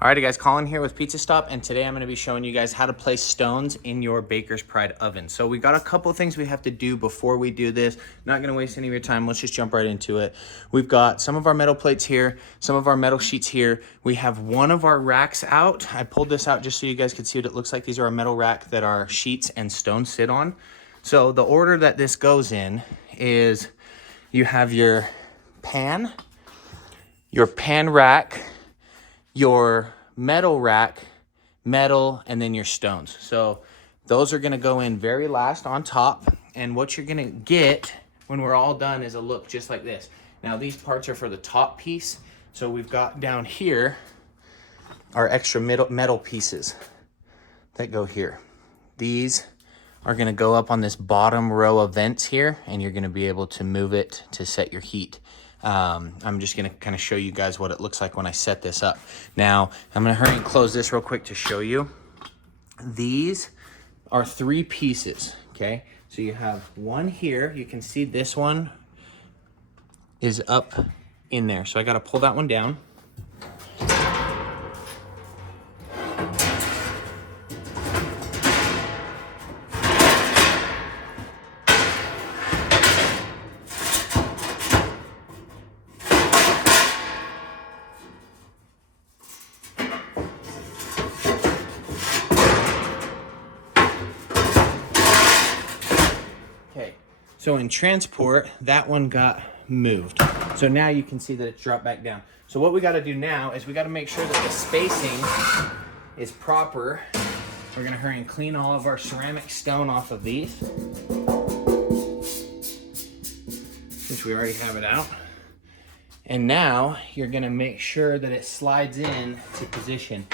Alrighty guys, Colin here with Pizza Stop, and today I'm going to be showing you guys how to place stones in your Baker's Pride oven. So we got a couple things we have to do before we do this. Not going to waste any of your time. Let's just jump right into it. We've got some of our metal plates here, some of our metal sheets here. We have one of our racks out. I pulled this out just so you guys could see what it looks like. These are a metal rack that our sheets and stones sit on. So the order that this goes in is you have your pan rack, your metal rack, metal, and then your stones. So those are gonna go in very last on top. And what you're gonna get when we're all done is a look just like this. Now these parts are for the top piece. So we've got down here our extra metal pieces that go here. These are gonna go up on this bottom row of vents here, and you're gonna be able to move it to set your heat. I'm just gonna kind of show you guys what it looks like when I set this up. Now, I'm gonna hurry and close this real quick to show you. These are 3 pieces, okay? So you have one here. You can see this one is up in there. So I gotta pull that one down. Okay, so in transport, that one got moved. So now you can see that it's dropped back down. So what we gotta do now is we gotta make sure that the spacing is proper. We're gonna hurry and clean all of our ceramic stone off of these, since we already have it out. And now you're gonna make sure that it slides in to position.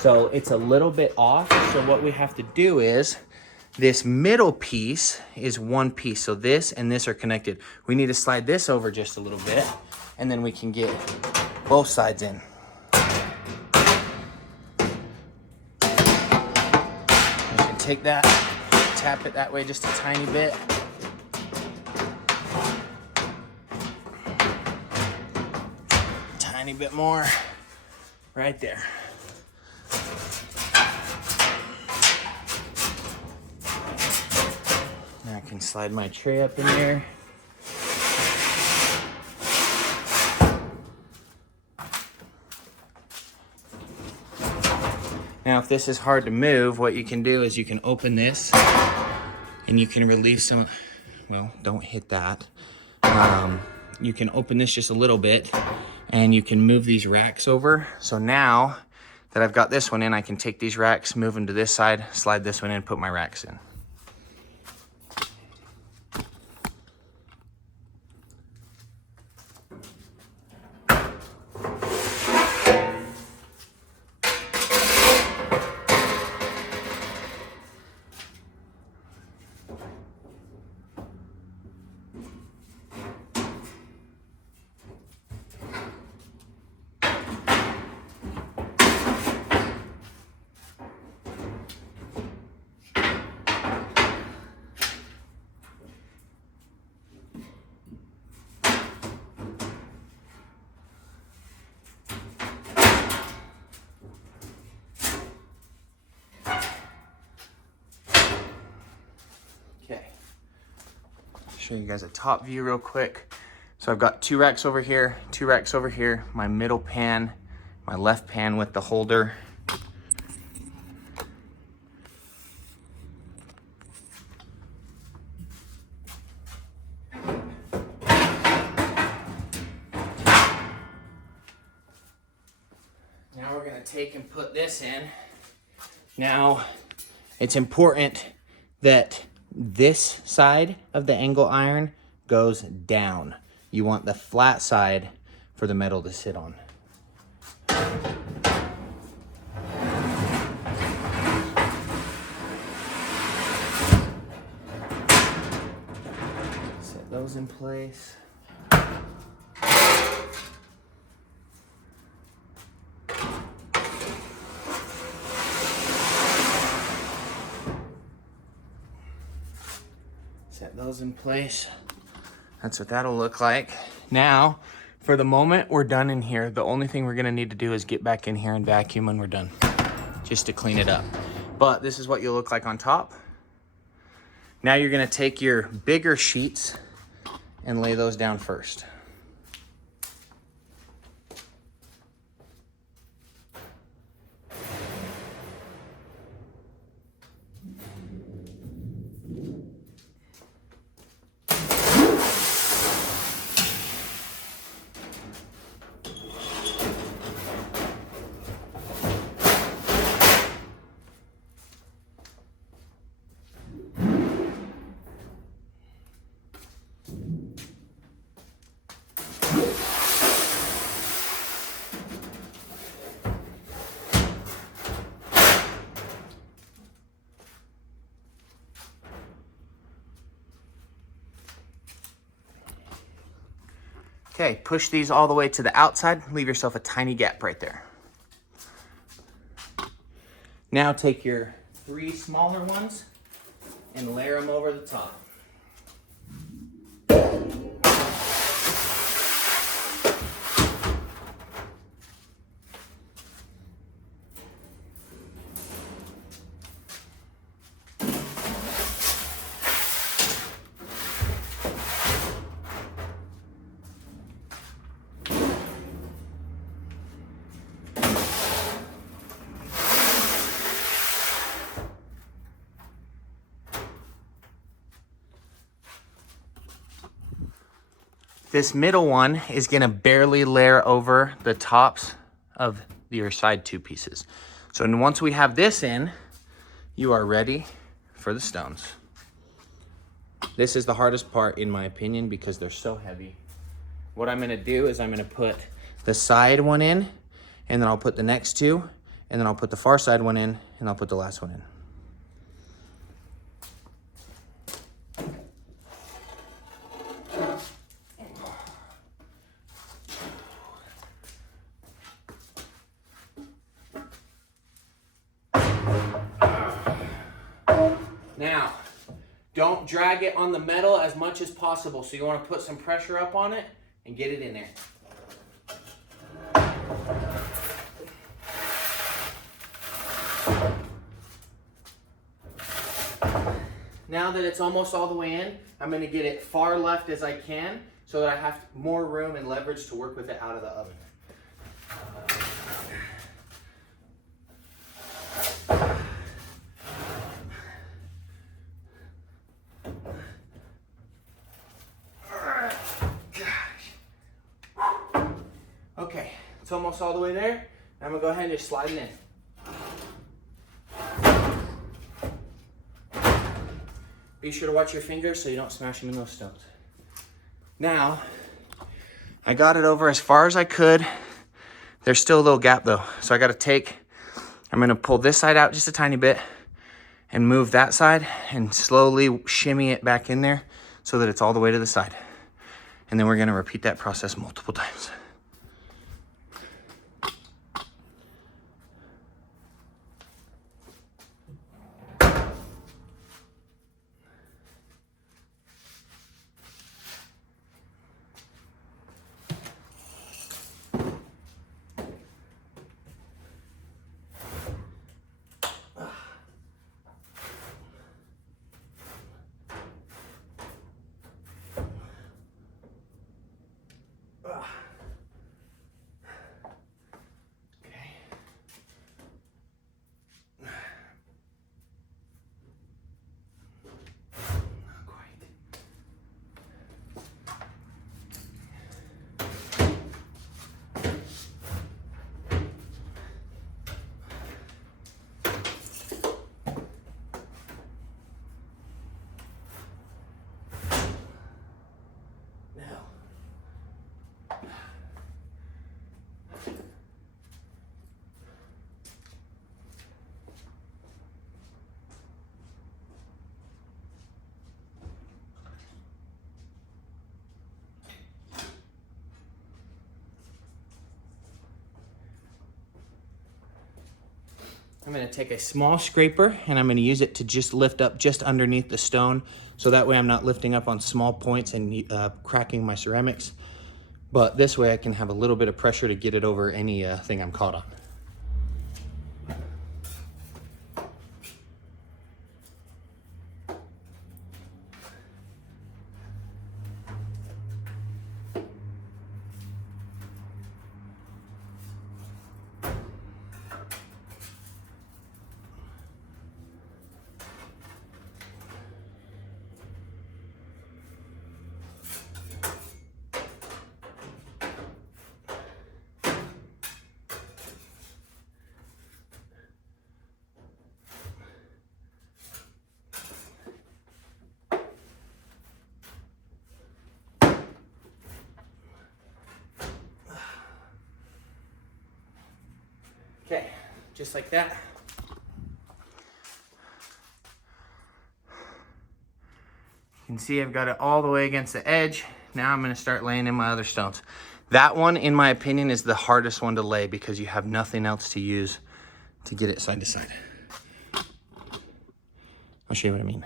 So it's a little bit off. So what we have to do is, this middle piece is one piece. So this and this are connected. We need to slide this over just a little bit, and then we can get both sides in. You can take that, tap it that way just a tiny bit. Tiny bit more, right there. Now I can slide my tray up in there. Now, if this is hard to move, what you can do is you can open this and you can relieve some, well, don't hit that. You can open this just a little bit and you can move these racks over. So now that I've got this one in, I can take these racks, move them to this side, slide this one in, put my racks in. Okay, show you guys a top view real quick. So I've got 2 racks over here, 2 racks over here, my middle pan, my left pan with the holder. Now we're gonna take and put this in. Now, it's important that this side of the angle iron goes down. You want the flat side for the metal to sit on. Set those in place. Set those in place. That's what that'll look like. Now, For the moment, we're done in here. The only thing we're gonna need to do is get back in here and vacuum when we're done, just to clean it up. But this is what you'll look like on top. Now you're gonna take your bigger sheets and lay those down first. Okay, push these all the way to the outside. Leave yourself a tiny gap right there. Now take your 3 smaller ones and layer them over the top. This middle one is gonna barely layer over the tops of your side 2 pieces. So once we have this in, you are ready for the stones. This is the hardest part in my opinion because they're so heavy. What I'm gonna do is I'm gonna put the side one in, and then I'll put the next 2, and then I'll put the far side one in, and I'll put the last one in. Now, don't drag it on the metal as much as possible. So you want to put some pressure up on it and get it in there. Now that it's almost all the way in, I'm going to get it far left as I can so that I have more room and leverage to work with it out of the oven. Okay, it's almost all the way there. I'm gonna go ahead and just slide it in. Be sure to watch your fingers so you don't smash them in those stones. Now, I got it over as far as I could. There's still a little gap though. So I'm gonna pull this side out just a tiny bit and move that side and slowly shimmy it back in there so that it's all the way to the side. And then we're gonna repeat that process multiple times. I'm gonna take a small scraper and I'm gonna use it to just lift up just underneath the stone. So that way I'm not lifting up on small points and cracking my ceramics. But this way I can have a little bit of pressure to get it over any thing I'm caught on. Okay, just like that. You can see I've got it all the way against the edge. Now I'm gonna start laying in my other stones. That one, in my opinion, is the hardest one to lay because you have nothing else to use to get it side to side. I'll show you what I mean.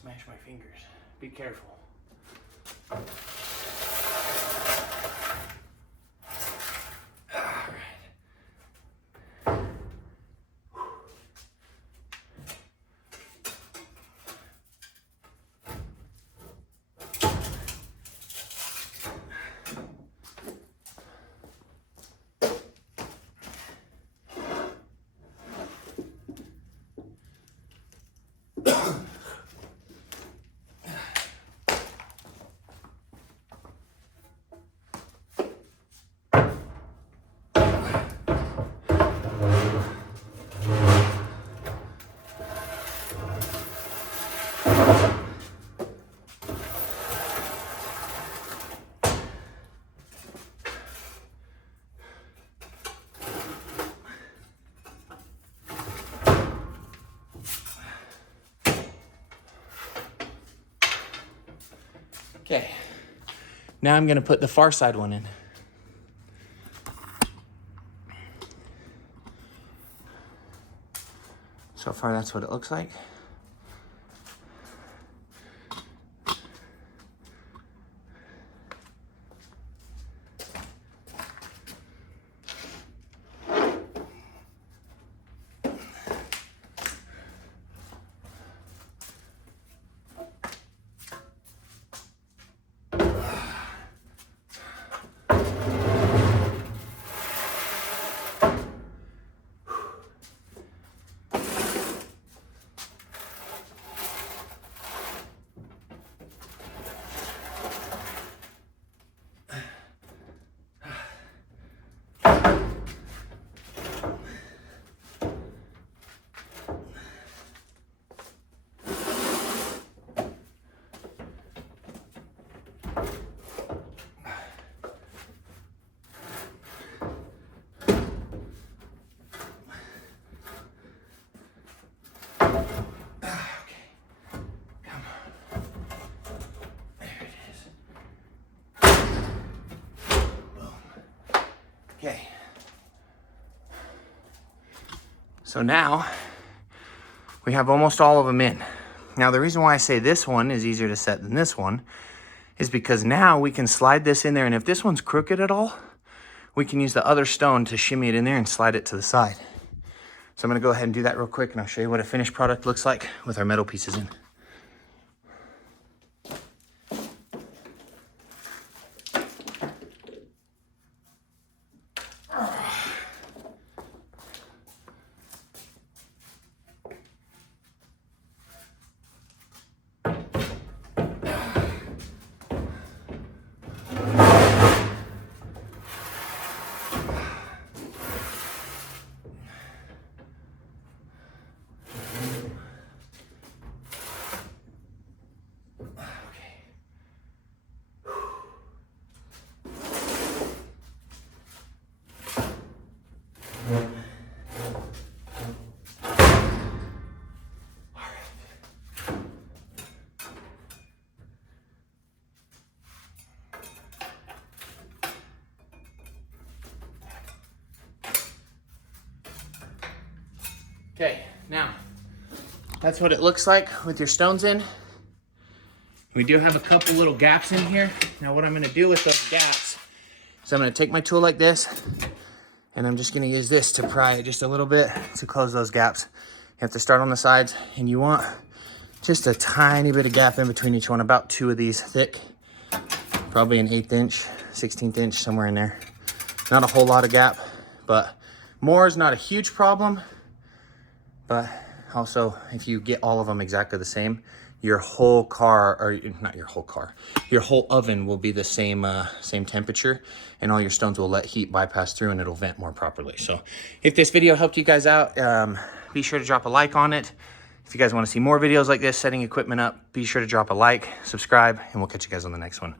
Smash my fingers. Be careful. Okay, now I'm gonna put the far side one in. So far, that's what it looks like. Okay. So now we have almost all of them in. Now the reason why I say this one is easier to set than this one is because now we can slide this in there, and if this one's crooked at all, we can use the other stone to shimmy it in there and slide it to the side. So I'm gonna go ahead and do that real quick, and I'll show you what a finished product looks like with our metal pieces in. Okay, now that's what it looks like with your stones in. We do have a couple little gaps in here. Now what I'm gonna do with those gaps is I'm gonna take my tool like this and I'm just gonna use this to pry it just a little bit to close those gaps. You have to start on the sides and you want just a tiny bit of gap in between each one, about 2 of these thick, probably an 1/8 inch, 16th inch, somewhere in there. Not a whole lot of gap, but more is not a huge problem. But also, if you get all of them exactly the same, your whole car, or not your whole car, your whole oven will be the same same temperature, and all your stones will let heat bypass through and it'll vent more properly. So if this video helped you guys out, be sure to drop a like on it. If you guys want to see more videos like this, setting equipment up, be sure to drop a like, subscribe, and we'll catch you guys on the next one.